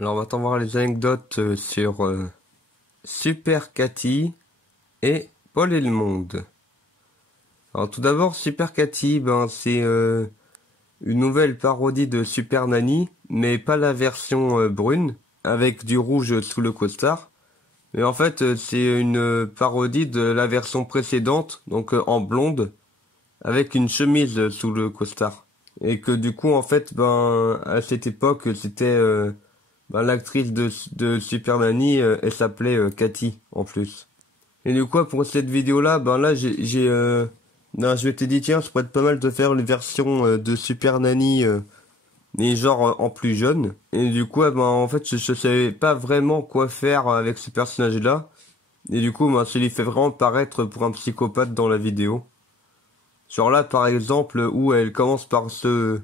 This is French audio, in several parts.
Alors on va t'en voir les anecdotes sur Super Cathy et Paul et le Monde. Alors tout d'abord, Super Cathy, c'est une nouvelle parodie de Super Nanny, mais pas la version brune, avec du rouge sous le costard. Mais en fait, c'est une parodie de la version précédente, donc en blonde, avec une chemise sous le costard. Et que du coup, en fait, à cette époque, c'était l'actrice de Super Nanny, elle s'appelait Cathy en plus. Et du coup, pour cette vidéo-là, je m'étais dit tiens, ça pourrait être pas mal de faire une version de Super Nanny, mais genre en plus jeune. Et du coup, en fait, je savais pas vraiment quoi faire avec ce personnage-là. Et du coup, ça lui fait vraiment paraître pour un psychopathe dans la vidéo. Genre là, par exemple, où elle commence par se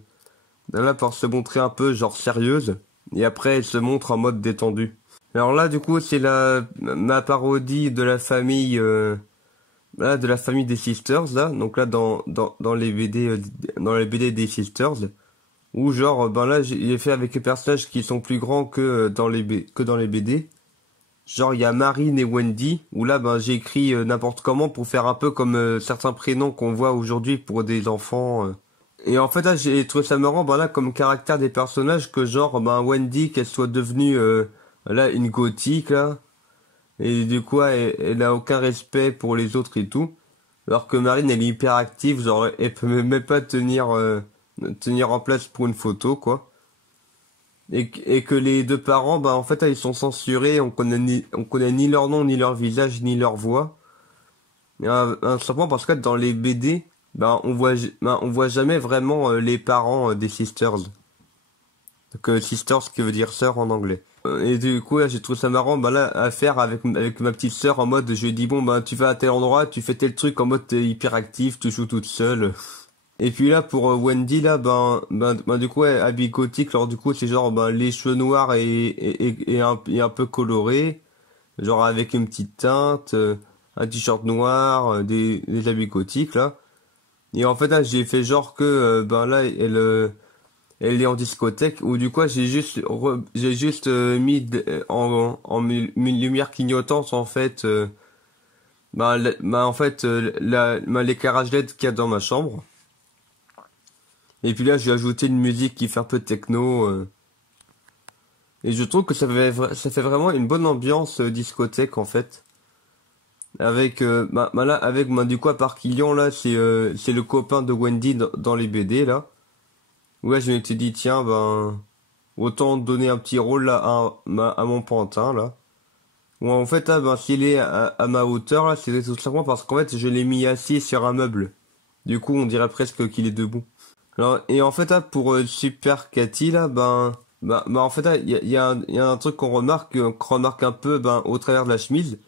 montrer un peu genre sérieuse, et après elle se montre en mode détendu. Alors là, du coup, c'est ma parodie de la famille, de la famille des Sisters là. Donc là, dans les BD, dans les BD des Sisters, où genre, là, j'ai fait avec des personnages qui sont plus grands que dans les BD. Genre, il y a Marine et Wendy, où là, j'ai écrit n'importe comment pour faire un peu comme certains prénoms qu'on voit aujourd'hui pour des enfants. Et en fait, là, j'ai trouvé ça marrant, là, comme caractère des personnages, que genre, Wendy, qu'elle soit devenue, là, une gothique, là. Et du coup, elle a aucun respect pour les autres et tout. Alors que Marine, elle est hyper active, genre, elle peut même pas tenir en place pour une photo, quoi. Et que les deux parents, en fait, ils sont censurés, on connaît ni leur nom, ni leur visage, ni leur voix. Simplement parce que dans les BD, on voit jamais vraiment les parents des Sisters. Donc Sisters qui veut dire sœur en anglais. Et du coup, là, j'ai trouvé ça marrant, là, à faire avec ma petite sœur en mode, je lui ai dit, bon, tu vas à tel endroit, tu fais tel truc en mode t'es hyper actif, tu joues toute seule. Et puis là, pour Wendy, là, du coup, elle habille gothique, alors du coup, c'est genre, les cheveux noirs et un peu colorés, genre avec une petite teinte, un t-shirt noir, des habits gothiques, là. Et en fait, là, j'ai fait genre que, là, elle est en discothèque, ou du coup, j'ai juste mis une lumière clignotante, en fait, en fait, l'éclairage LED qu'il y a dans ma chambre. Et puis là, j'ai ajouté une musique qui fait un peu techno. Et je trouve que ça fait vraiment une bonne ambiance discothèque en fait. Avec, là, avec du coup, à part Killian, là, c'est le copain de Wendy dans les BD là. Ouais, je m'étais dit tiens, autant donner un petit rôle là à mon pantin là. Ou en fait, s'il est à ma hauteur là, c'est tout simplement parce qu'en fait, je l'ai mis assis sur un meuble. Du coup, on dirait presque qu'il est debout. Alors, et en fait, là, pour Super Cathy, là, en fait, là, il y a un truc qu'on remarque un peu, au travers de la chemise.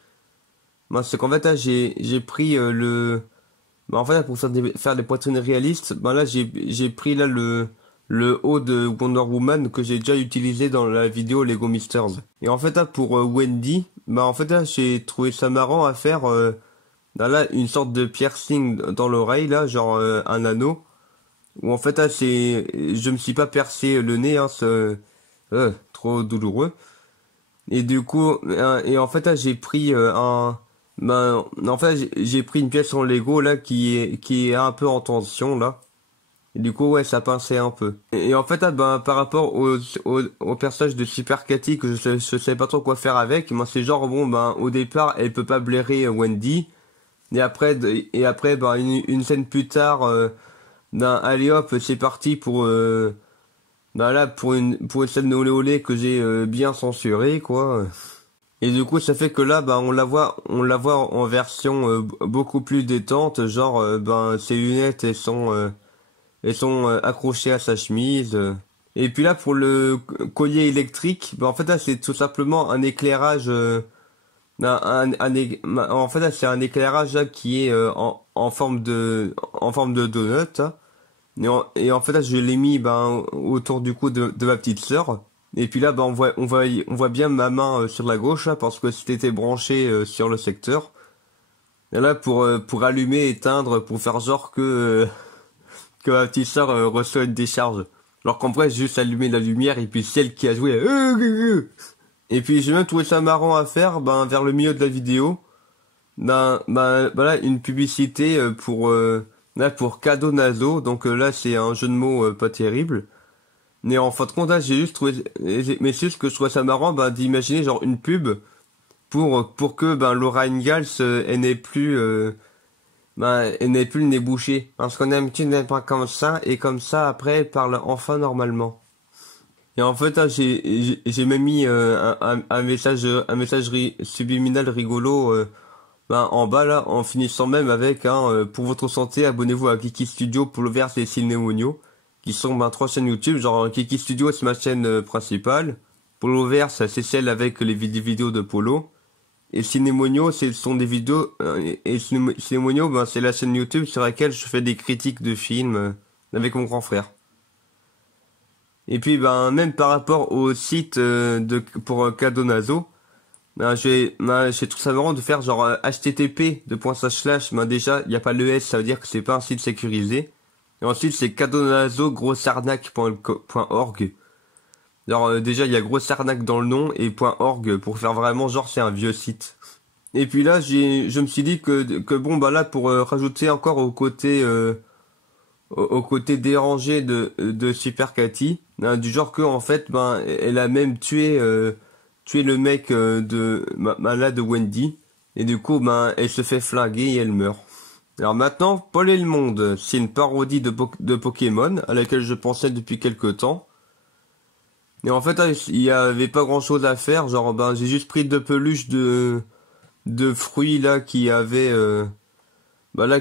C'est qu'en fait, là, j'ai pris en fait, là, pour faire des poitrines réalistes, là, j'ai pris, là, le haut de Wonder Woman que j'ai déjà utilisé dans la vidéo Lego Misters. Et en fait, là, pour Wendy, en fait, là, j'ai trouvé ça marrant à faire, là, une sorte de piercing dans l'oreille, là, genre, un anneau. Ou en fait, là, je me suis pas percé le nez, hein, c'est trop douloureux. Et du coup, et en fait, là, j'ai pris en fait, j'ai pris une pièce en Lego là qui est un peu en tension là. Et du coup, ouais, ça pinçait un peu. Et en fait, là, par rapport au personnage de Super Cathy que je savais pas trop quoi faire avec, moi, c'est genre bon, au départ, elle peut pas blairer Wendy. Et après, une scène plus tard. Allez hop, c'est parti pour là pour une scène de olé olé que j'ai bien censuré quoi. Et du coup ça fait que là on la voit en version beaucoup plus détente, genre ses lunettes elles sont accrochées à sa chemise. Et puis là pour le collier électrique, en fait là c'est tout simplement un éclairage en fait là c'est un éclairage là, qui est en forme de donut. Hein. Et en fait là je l'ai mis autour du cou de ma petite sœur. Et puis là on voit bien ma main sur la gauche là, parce que c'était branché sur le secteur. Et là pour allumer, éteindre, pour faire genre que que ma petite sœur reçoit une décharge. Alors qu'en vrai, j'ai juste allumé la lumière et puis c'est elle qui a joué. Et puis j'ai même trouvé ça marrant à faire, vers le milieu de la vidéo. Voilà, une publicité pour Cadeau Nazo. Donc là, c'est un jeu de mots pas terrible. Mais en fin de compte, là, j'ai juste trouvé, mais c'est juste que je trouvais ça marrant, d'imaginer genre une pub pour que Laura Ingalls elle n'ait plus elle n'ait plus le nez bouché. Parce qu'on a l'habitude d'être pas comme ça et comme ça après elle parle enfin normalement. Et en fait là, j'ai même mis un message subliminal rigolo en bas là, en finissant même avec pour votre santé, abonnez-vous à Kiki Studio, Poloverse et Cinémonio, qui sont trois chaînes YouTube. Genre Kiki Studio c'est ma chaîne principale, Poloverse c'est celle avec les vidéos de Polo, et Cinémonio ce sont des vidéos et Cinémonio c'est la chaîne YouTube sur laquelle je fais des critiques de films avec mon grand frère. Et puis même par rapport au site pour Cadeau Nazo, j'ai trouvé ça marrant de faire genre http déjà il n'y a pas le S, ça veut dire que c'est pas un site sécurisé. Et ensuite c'est cadeaunazo.org. Genre déjà il y a grosse arnaque dans le nom et .org pour faire vraiment genre c'est un vieux site. Et puis là je me suis dit que bon là pour rajouter encore au côté dérangé de Super Cathy, du genre que en fait elle a même tué le mec de Wendy, et du coup elle se fait flinguer et elle meurt. Alors maintenant, Paul et le Monde, c'est une parodie de Pokémon à laquelle je pensais depuis quelque temps. Et en fait, il y avait pas grand chose à faire, genre j'ai juste pris deux peluches de fruits là qui avaient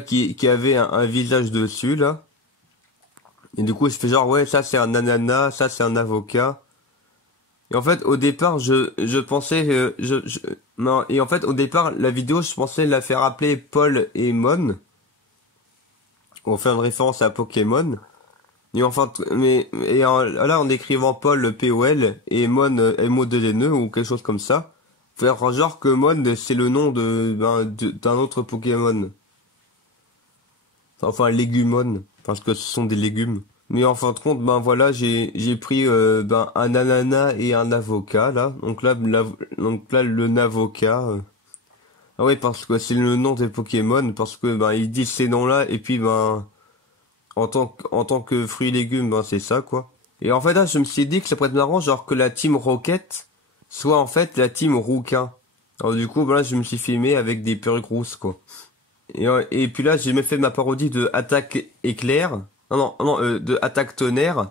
qui avaient un visage dessus là. Et du coup, je fais genre ouais, ça c'est un ananas, ça c'est un avocat. Et en fait, au départ, je pensais non, et en fait, au départ, la vidéo, je pensais la faire appeler Paul et Mon. On fait une référence à Pokémon. Et enfin, là, en écrivant Paul P-O-L et Mon M-O-2-N-E ou quelque chose comme ça, faire genre que Mon c'est le nom d'un autre Pokémon. Enfin, Légumon, parce que ce sont des légumes. Mais en fin de compte, voilà, j'ai pris un ananas et un avocat là. Donc là le Navocat. Ah ouais, parce que c'est le nom des Pokémon, parce que ils disent ces noms-là et puis en tant que fruits et légumes, c'est ça quoi. Et en fait là, je me suis dit que ça pourrait être marrant, genre que la team Rocket soit en fait la team Rouquin. Alors du coup, là, je me suis filmé avec des perruques rousses quoi. Et puis là, j'ai même fait ma parodie de Attaque Éclair. Non, de Attaque Tonnerre,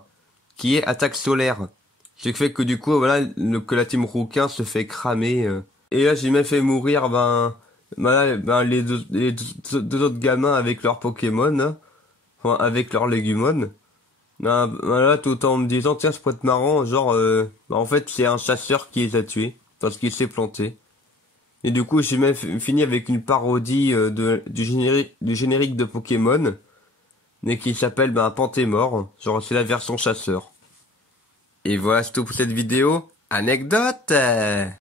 qui est Attaque Solaire. Ce qui fait que du coup, voilà, que la team Rouquin se fait cramer. Et là, j'ai même fait mourir, les deux autres gamins avec leurs Pokémon, hein. Enfin, avec leurs Légumon. Voilà, tout en me disant, tiens, ça pourrait être marrant, genre, en fait, c'est un chasseur qui les a tués, parce qu'il s'est planté. Et du coup, j'ai même fini avec une parodie du générique de Pokémon, mais qui s'appelle Pantémort, genre c'est la version chasseur. Et voilà, c'est tout pour cette vidéo. Anecdote!